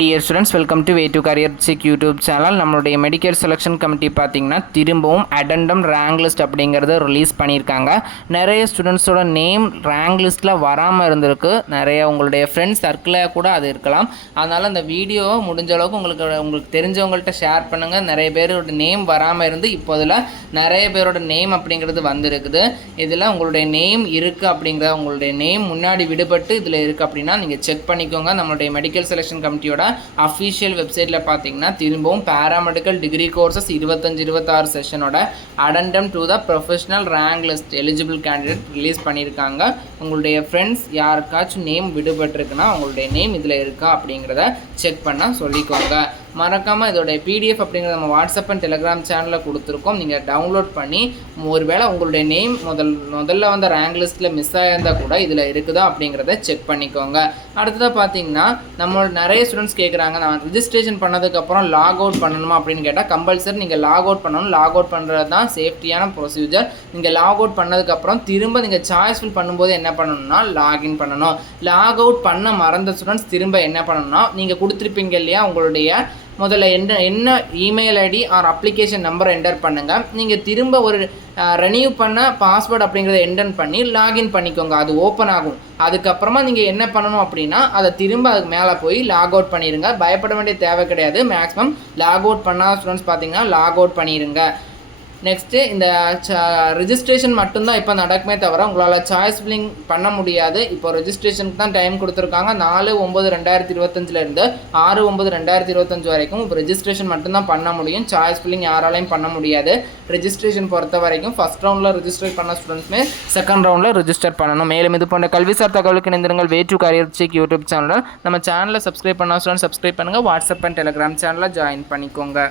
Dear students, welcome to way to career check YouTube channel. நம்மளுடைய medical selection committee பார்த்தீங்கன்னா திரும்பவும் அடெண்டம் rank list அப்படிங்கிறத release பண்ணியிருக்காங்க. நிறைய ஸ்டூடெண்ட்ஸோட நேம் ரேங்க் லிஸ்ட்டில் வராமல் இருந்திருக்கு. நிறைய உங்களுடைய ஃப்ரெண்ட்ஸ் சர்க்கிளில் கூட அது இருக்கலாம். அதனால் அந்த வீடியோவை முடிஞ்ச அளவுக்கு உங்களுக்கு தெரிஞ்சவங்கள்ட்ட ஷேர் பண்ணுங்கள். நிறைய பேரோட நேம் வராமல் இருந்து இப்போதில் நிறைய பேரோட நேம் அப்படிங்கிறது வந்திருக்குது. இதில் உங்களுடைய நேம் இருக்குது அப்படிங்கிற உங்களுடைய நேம் முன்னாடி விடுபட்டு இதில் இருக்குது அப்படின்னா நீங்கள் செக் பண்ணிக்கோங்க. நம்மளுடைய மெடிக்கல் செலெக்ஷன் கமிட்டியோட அஃபிஷியல் வெப்சைட்டில் பார்த்தீங்கன்னா திரும்பவும் பேராமெடிக்கல் டிகிரி கோர்சஸ் 25-26 செஷனோட addendum to the professional rank list eligible candidate release பண்ணியிருக்காங்க. உங்களுடைய ஃப்ரெண்ட்ஸ் யாருக்காச்சும் நேம் விடுபட்டிருக்குன்னா உங்களுடைய நேம் இதில் இருக்கா அப்படிங்கிறத செக் பண்ண சொல்லிக்கோங்க. மறக்காமல் இதோடைய பிடிஎஃப் அப்படிங்கிறத நம்ம வாட்ஸ்அப் அண்ட் டெலிகிராம் சேனலில் கொடுத்துருக்கோம். நீங்கள் டவுன்லோட் பண்ணி ஒருவேளை உங்களுடைய நேம் முதல்ல வந்த ரேங்க் லிஸ்ட்டில் மிஸ் ஆகியிருந்தால் கூட இதில் இருக்குதா அப்படிங்கிறத செக் பண்ணிக்கோங்க. அடுத்ததாக பார்த்தீங்கன்னா நம்மளோட நிறைய ஸ்டூடெண்ட்ஸ் கேட்குறாங்க, நான் ரிஜிஸ்ட்ரேஷன் பண்ணதுக்கப்புறம் லாக் அவுட் பண்ணணுமா அப்படின்னு கேட்டால் கம்பல்சரி நீங்கள் லாக் அவுட் பண்ணணும். லாக் அவுட் பண்ணுறது தான் சேஃப்டியான ப்ரொசீஜர். நீங்கள் லாக் அவுட் பண்ணதுக்கப்புறம் திரும்ப நீங்கள் சாய்ஸ் ஃபில் பண்ணும்போது என்ன பண்ணணும்னா லாகின் பண்ணணும். லாக் அவுட் பண்ண மறந்த ஸ்டூடெண்ட்ஸ் திரும்ப என்ன பண்ணணும்னா நீங்கள் கொடுத்துருப்பீங்க இல்லையா உங்களுடைய முதல்ல என்ன இமெயில் ஐடி ஆர் அப்ளிகேஷன் நம்பரை என்டர் பண்ணுங்கள். நீங்கள் திரும்ப ஒரு ரெனியூ பண்ண பாஸ்வேர்டு அப்படிங்கிறத என்டர் பண்ணி லாகின் பண்ணிக்கோங்க. அது ஓப்பன் ஆகும். அதுக்கப்புறமா நீங்கள் என்ன பண்ணணும் அப்படின்னா அதை திரும்ப அதுக்கு மேலே போய் லாக் அவுட் பண்ணிடுங்க. பயப்பட வேண்டிய தேவை கிடையாது. மேக்ஸிமம் லாக் அவுட் பண்ணாத ஸ்டூடெண்ட்ஸ் பார்த்தீங்கன்னா லாக் அவுட் பண்ணிடுங்க. நெக்ஸ்ட்டு இந்த ரிஜிஸ்ட்ரேஷன் மட்டும்தான் இப்போ நடக்குமே தவிர உங்களால் சாய்ஸ் ஃபில்லிங் பண்ண முடியாது. இப்போ ரெஜிஸ்ட்ரேஷனுக்கு தான் டைம் கொடுத்துருக்காங்க. 4/9/2025 6/9/2025 வரைக்கும் இப்போ ரெஜிஸ்ட்ரேஷன் மட்டும்தான் பண்ண முடியும். சாய்ஸ் ஃபில்லிங் யாராலையும் பண்ண முடியாது. ரெஜிஸ்ட்ரேஷன் பொறுத்த வரைக்கும் ஃபஸ்ட் ரவுண்டில் ரிஜிஸ்டர் பண்ண ஸ்டூடெண்ட்ஸுமே செகண்ட் ரவுண்டில் ரிஜிஸ்டர் பண்ணணும். மேலும் இது போன்ற கல்விசார் தகவலுக்கு இணைந்திருங்கள். Way to career check YouTube சேனலில் நம்ம சேனலை சப்ஸ்கிரைப் பண்ண ஸ்டூடெண்ட் சப்ஸ்கிரைப் பண்ணுங்கள். வாட்ஸ்அப் அண்ட் டெலிகிராம் சேனலில் ஜாயின் பண்ணிக்கோங்க.